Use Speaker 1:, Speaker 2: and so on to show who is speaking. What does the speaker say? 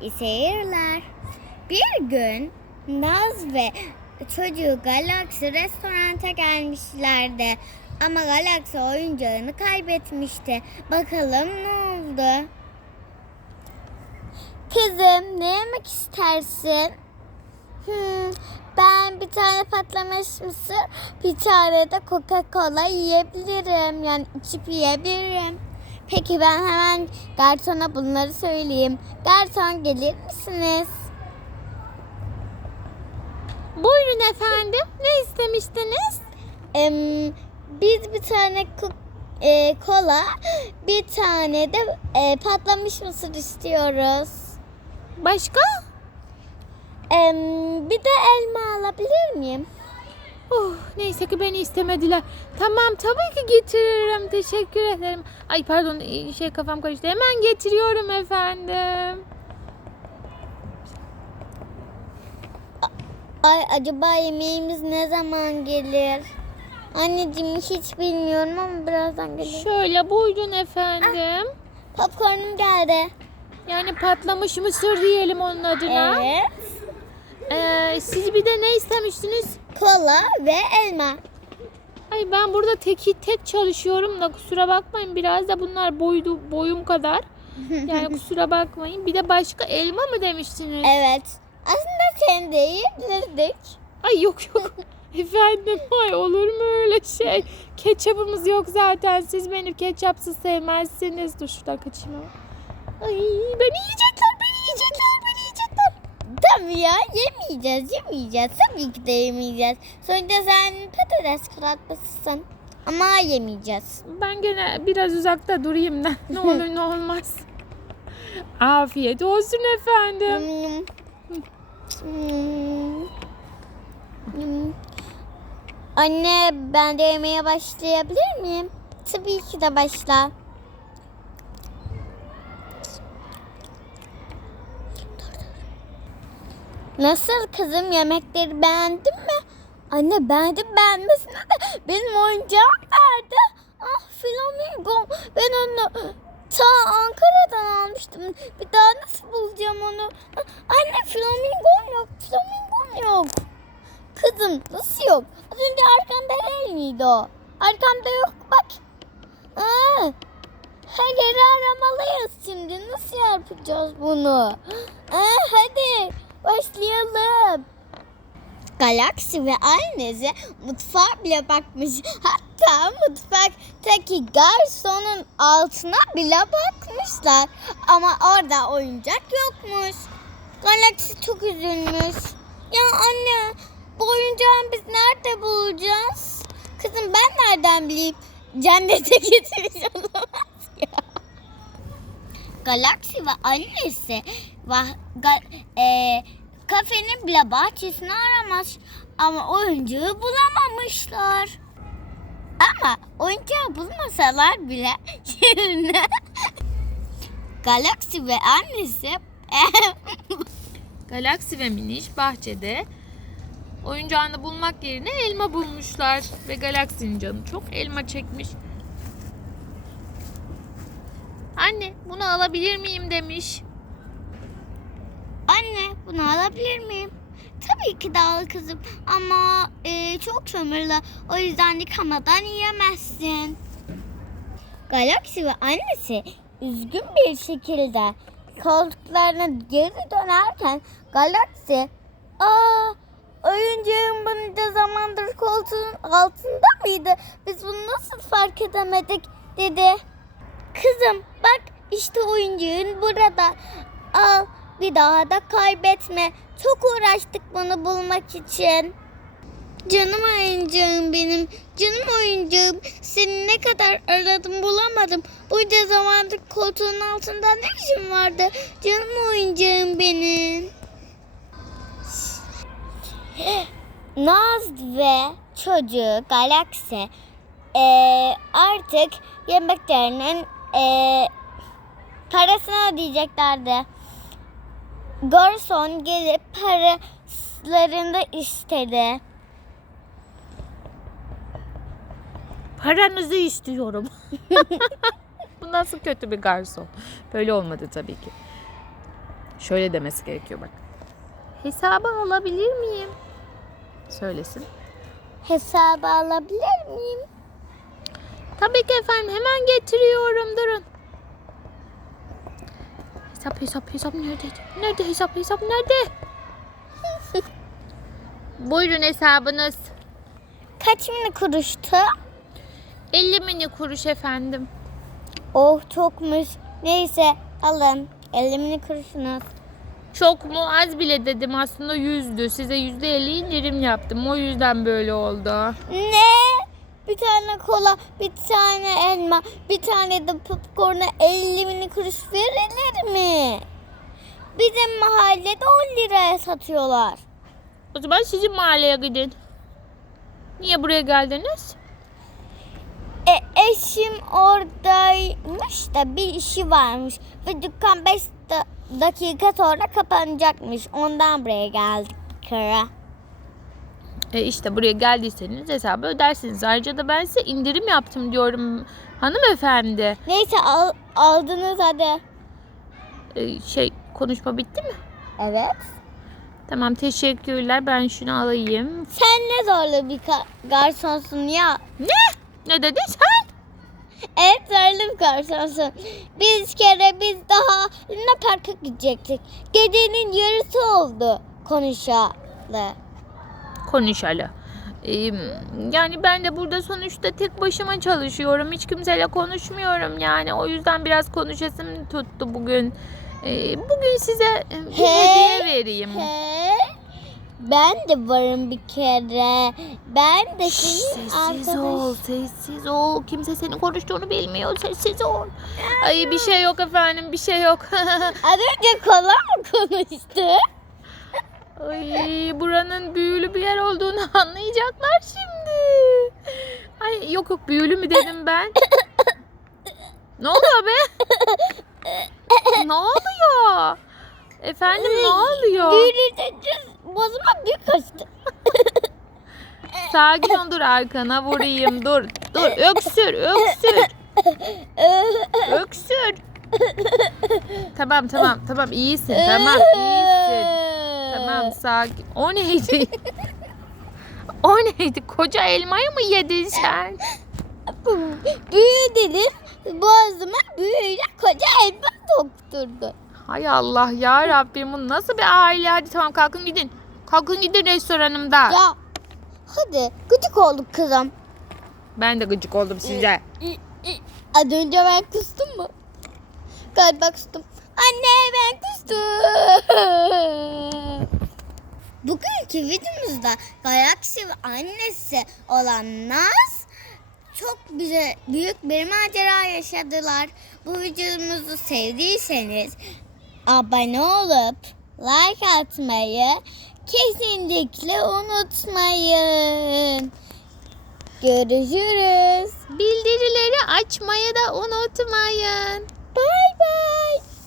Speaker 1: İyi seyirler. Bir gün Naz ve çocuğu Galaxy restoranta gelmişlerdi. Ama Galaxy oyuncağını kaybetmişti. Bakalım ne oldu? Kızım ne yemek istersin? Hmm, ben bir tane patlamış mısır, bir tane de Coca-Cola yiyebilirim. Yani içip yiyebilirim. Peki ben hemen garsona bunları söyleyeyim. Garson gelir misiniz?
Speaker 2: Buyurun efendim. Ne istemiştiniz?
Speaker 1: Em, biz bir tane e, kola, bir tane de e, patlamış mısır istiyoruz.
Speaker 2: Başka?
Speaker 1: Em, bir de elma alabilir miyim?
Speaker 2: Oh, neyse ki beni istemediler. Tamam tabii ki getiririm. Teşekkür ederim. Ay pardon şey kafam karıştı. Hemen getiriyorum efendim.
Speaker 1: Ay acaba yemeğimiz ne zaman gelir? Anneciğim hiç bilmiyorum ama birazdan gelir.
Speaker 2: Şöyle buyurun efendim.
Speaker 1: Popcornum geldi.
Speaker 2: Yani patlamış mısır diyelim onun adına.
Speaker 1: Evet.
Speaker 2: Ee, siz bir de ne istemiştiniz?
Speaker 1: Kola ve elma.
Speaker 2: Ay ben burada teki tek çalışıyorum da kusura bakmayın biraz da bunlar boydu boyum kadar. Yani kusura bakmayın. Bir de başka elma mı demiştiniz?
Speaker 1: Evet. Aslında sen de yiyebilirdik.
Speaker 2: Ay yok yok. Efendim ay olur mu öyle şey? Ketçapımız yok zaten. Siz beni ketçapsız sevmezsiniz. Dur şuradan kaçayım. Ay beni yiyecekler, beni
Speaker 1: Tamam ya yemeyeceğiz yemeyeceğiz. Tabii ki de yemeyeceğiz. Sonuçta sen patates kızartmasısın. Ama yemeyeceğiz.
Speaker 2: Ben gene biraz uzakta durayım da. Ne olur ne olmaz. Afiyet olsun efendim.
Speaker 1: Anne ben de yemeye başlayabilir miyim? Tabii ki de başla. Nasıl kızım yemekleri beğendin mi? Anne beğendim beğenmesine de benim oyuncağım nerede? Ah flamingo ben onu ta Ankara'dan almıştım. Bir daha nasıl bulacağım onu? Ah, Anne flamingom yok flamingom yok. Kızım nasıl yok? Az önce arkamda değil miydi o? Arkamda yok bak. Aa, her yeri aramalıyız şimdi. Nasıl yapacağız bunu? Aa, hadi başlayalım. Galaksi ve annesi mutfağa bile bakmış. Hatta mutfaktaki garsonun altına bile bakmışlar. Ama orada oyuncak yokmuş. Galaksi çok üzülmüş. Ya anne bu oyuncağı biz nerede bulacağız? Kızım ben nereden bileyim? Cennete getirmiş olamaz ya. Galaksi ve annesi va- ga- e, kafenin bile bahçesini aramış ama oyuncağı bulamamışlar. Ama oyuncağı bulmasalar bile yerine Galaksi ve annesi
Speaker 2: Galaksi ve Miniş bahçede oyuncağını bulmak yerine elma bulmuşlar. Ve Galaksinin canı çok elma çekmiş. Anne bunu alabilir miyim demiş.
Speaker 1: Bunu alabilir miyim? Tabii ki de al kızım ama e, çok kömürlü o yüzden yıkamadan yiyemezsin. Galaksi ve annesi üzgün bir şekilde koltuklarına geri dönerken Galaksi aa oyuncağım bunca zamandır koltuğun altında mıydı? Biz bunu nasıl fark edemedik dedi. Kızım bak işte oyuncağın burada. Al bir daha da kaybetme. Çok uğraştık bunu bulmak için. Canım oyuncağım benim. Canım oyuncağım. Seni ne kadar aradım bulamadım. Bunca zamandır koltuğun altında ne işin vardı? Canım oyuncağım benim. Naz ve çocuğu Galaksi eee, artık yemeklerinin eee, parasını ödeyeceklerdi. Garson gelip paralarını da istedi.
Speaker 2: Paranızı istiyorum. Bu nasıl kötü bir garson? Böyle olmadı tabii ki. Şöyle demesi gerekiyor bak. Hesabı alabilir miyim? Söylesin.
Speaker 1: Hesabı alabilir miyim?
Speaker 2: Tabii ki efendim hemen getiriyorum durun. Hesap hesap hesap nerede? Nerede hesap hesap nerede? Buyurun hesabınız.
Speaker 1: Kaç mini kuruştu?
Speaker 2: 50 mini kuruş efendim.
Speaker 1: Oh çokmuş. Neyse alın. 50 mini kuruşunuz.
Speaker 2: Çok mu az bile dedim aslında yüzdü. Size yüzde elli indirim yaptım. O yüzden böyle oldu.
Speaker 1: Ne? Bir tane kola, bir tane elma, bir tane de popcorn'a 50 mini kuruş verilir mi? Bizim mahallede 10 liraya satıyorlar.
Speaker 2: O zaman sizin mahalleye gidin. Niye buraya geldiniz?
Speaker 1: E, eşim oradaymış da bir işi varmış ve dükkan 5 dakika sonra kapanacakmış. Ondan buraya geldik kara.
Speaker 2: E işte buraya geldiyseniz hesabı ödersiniz. Ayrıca da ben size indirim yaptım diyorum hanımefendi.
Speaker 1: Neyse al, aldınız hadi.
Speaker 2: E, şey konuşma bitti mi?
Speaker 1: Evet.
Speaker 2: Tamam teşekkürler ben şunu alayım.
Speaker 1: Sen ne zorlu bir garsonsun ya.
Speaker 2: Ne? Ne dedin sen?
Speaker 1: Evet zorlu bir garsonsun. Biz kere biz daha Luna Park'a gidecektik. Gecenin yarısı oldu konuşalı.
Speaker 2: Konuşalı. E, yani ben de burada sonuçta tek başıma çalışıyorum. Hiç kimseyle konuşmuyorum yani. O yüzden biraz konuşasım tuttu bugün. Bugün size bir
Speaker 1: He.
Speaker 2: hediye vereyim.
Speaker 1: He? Ben de varım bir kere. Ben de
Speaker 2: Şşş,
Speaker 1: senin
Speaker 2: sessiz
Speaker 1: arkadaş.
Speaker 2: ol, sessiz ol. Kimse senin konuştuğunu bilmiyor. Sessiz ol. Ay bir şey yok efendim, bir şey yok.
Speaker 1: Az önce kola mı konuştu?
Speaker 2: Ay buranın büyülü bir yer olduğunu anlayacaklar şimdi. Ay yok yok büyülü mü dedim ben. ne oluyor be? ne oluyor? Efendim ne oluyor?
Speaker 1: Büyülünce bozuma bir kaçtı.
Speaker 2: Sakin ol dur arkana vurayım. Dur dur öksür öksür. Öksür. tamam tamam tamam iyisin tamam iyisin. Sakin. O neydi? o neydi? Koca elmayı mı yedin sen?
Speaker 1: Büyü dedim. Boğazıma büyüyle koca elma dokturdu.
Speaker 2: Hay Allah ya Rabbim bu nasıl bir aile? Hadi tamam kalkın gidin. Kalkın gidin restoranımda.
Speaker 1: Ya hadi gıcık olduk kızım.
Speaker 2: Ben de gıcık oldum size.
Speaker 1: Az önce ben kustum mu? Galiba kustum. Anne ben kustum. Bugünkü videomuzda Galaksi ve annesi olan Naz çok bize büyük bir macera yaşadılar. Bu videomuzu sevdiyseniz abone olup like atmayı kesinlikle unutmayın. Görüşürüz.
Speaker 2: Bildirileri açmayı da unutmayın.
Speaker 1: Bay bay.